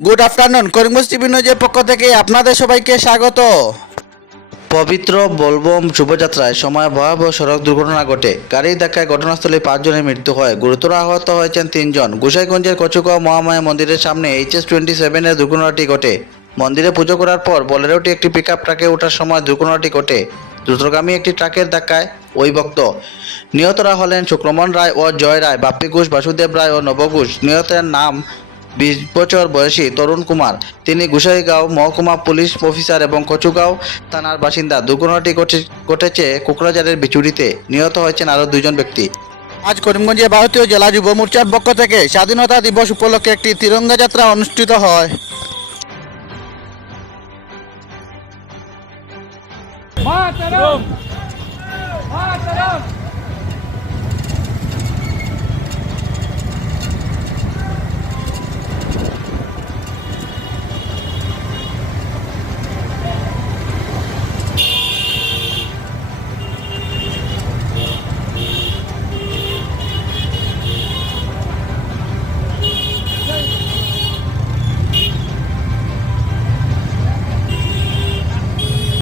Good afternoon, Karimganj TV নিউজের পক্ষ থেকে আপনাদের সবাইকে স্বাগত। পবিত্র বোলবম শোভাযাত্রায় সময় ভয়াবহ সড়ক দুর্ঘটনা ঘটে। গাড়ির ধাক্কায় ঘটনাস্থলে 5 জনের মৃত্যু হয়, গুরুতর আহত হয়েছেন 3 জন। গোসাইগঞ্জের কচুগাঁও মহামায়া মন্দিরের সামনে HS-27 এর দুর্ঘটনাটি ঘটে। মন্দিরে পুজো করার পর বোলেরোটি একটি পিকআপ ট্রাকে ওঠার সময় দুর্ঘটনাটি ঘটে। দ্রুতগামী একটি ট্রাকের ধাক্কায় ওই ভক্ত। নিহতরা হলেন শুক্রমণ রায় ও জয় রায়, বাপ্পি ঘোষ, বাসুদেব রায় ও নব ঘোষ। নিহতের নাম 20 বছর বয়সী তরুণ কুমার। তিনি গোসাইগাঁও মহকুমা পুলিশ অফিসার এবং কচুগাঁও থানার বাসিন্দা। দুর্ঘটনাটি ঘটেছে কোকরাঝাড়ের বিচুড়িতে। নিহত হয়েছেন আরও 2 জন ব্যক্তি। আজ করিমগঞ্জে ভারতীয় জেলা যুব মোর্চার পক্ষ থেকে স্বাধীনতা দিবস উপলক্ষে একটি তিরঙ্গা যাত্রা অনুষ্ঠিত হয়। মাতরম।